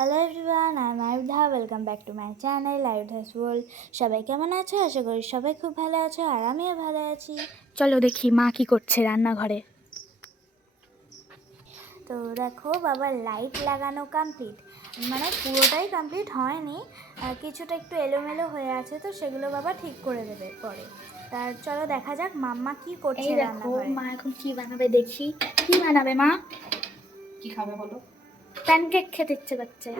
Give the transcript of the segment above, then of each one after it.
Hello everyone, আমি Ayudha. Welcome back to my channel Ayudha's world. সবাই কেমন আছো? আশা করি সবাই খুব ভালো আছো, আর আমিও ভালো আছি। চলো দেখি মা কি করছে রান্নাঘরে। তো দেখো, বাবার লাইট লাগানো কমপ্লিট, মানে পুরোটাই কমপ্লিট হয়নি, কিছুটা একটু এলোমেলো হয়ে আছে, তো সেগুলো বাবা ঠিক করে দেবে পরে। তার চলো দেখা যাক মাম্মা কি করছে এই দেখো রান্নাঘরে। মা এখন কি বানাবে, দেখি কি বানাবে মা। কি খাবে বলো? প্যানকেক খেতে ইচ্ছে করছে।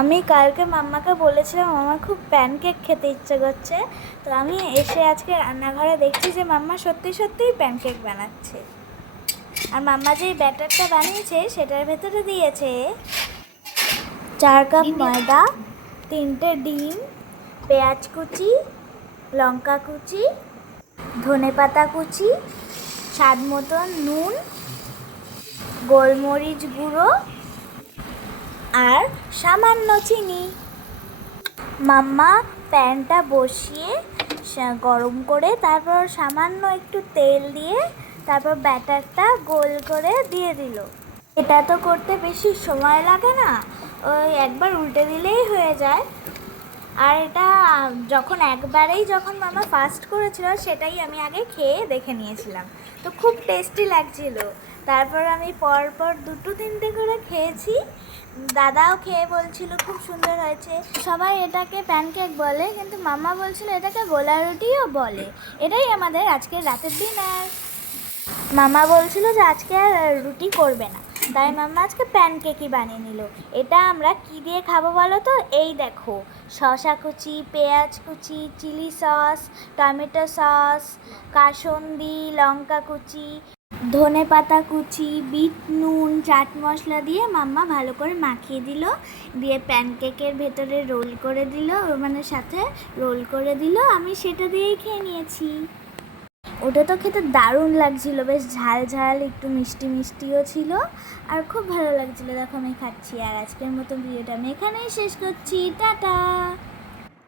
আমি কালকে মাম্মাকে বলেছিলাম আমার খুব প্যানকেক খেতে ইচ্ছে করছে, তো আমি এসে আজকে রান্নাঘরে দেখছি যে মাম্মা সত্যি সত্যিই প্যানকেক বানাচ্ছে। আর মাম্মা যে ব্যাটারটা বানিয়েছে সেটার ভেতরে দিয়েছে 4 কাপ ময়দা, 3টে ডিম, পেঁয়াজ কুচি, লঙ্কা কুচি, ধনেপাতা কুচি, স্বাদ মতন নুন, গোলমরিচ গুঁড়ো আর সামান্য চিনি। মাম্মা প্যানটা বসিয়ে গরম করে তারপর সামান্য একটু তেল দিয়ে তারপর ব্যাটারটা গোল করে দিয়ে দিল। এটা তো করতে বেশি সময় লাগে না, ওই একবার উল্টে দিলেই হয়ে যায়। আর এটা যখন মামা ফার্স্ট করেছিল সেটাই আমি আগে খেয়ে দেখে নিয়েছিলাম, তো খুব টেস্টি লাগছিল। তারপর আমি পরপর 2-3টে করে খেয়েছি, দাদাও খেয়ে বলছিল খুব সুন্দর হয়েছে। সবাই এটাকে প্যানকেক বলে, কিন্তু মামা বলছিল এটাকে গোলা রুটিও বলে। এটাই আমাদের আজকের রাতের ডিনার। মামা বলছিল যে আজকে আর রুটি করবে না, তাই মাম্মা আজকে প্যানকেকই বানিয়ে নিল। এটা আমরা কি দিয়ে খাবো বলো তো? এই দেখো, শসা কুচি, পেঁয়াজ কুচি, চিলি সস, টমেটো সস, কাসুন্দি, লঙ্কা কুচি, ধনে পাতা কুচি, বিট নুন, চাট মশলা দিয়ে মাম্মা ভালো করে মাখিয়ে দিল, দিয়ে প্যানকেকের ভেতরে রোল করে দিল, মানে সাথে রোল করে দিল। আমি সেটা দিয়েই খেয়ে নিয়েছি। ওটা তো খেতে দারুণ লাগছিল, বেশ ঝাল ঝাল, একটু মিষ্টি মিষ্টিও ছিল, আর খুব ভালো লাগছিল। দেখো আমি খাচ্ছি। আর আজকের মতো ভিডিওটা আমি এখানেই শেষ করছি। টাটা।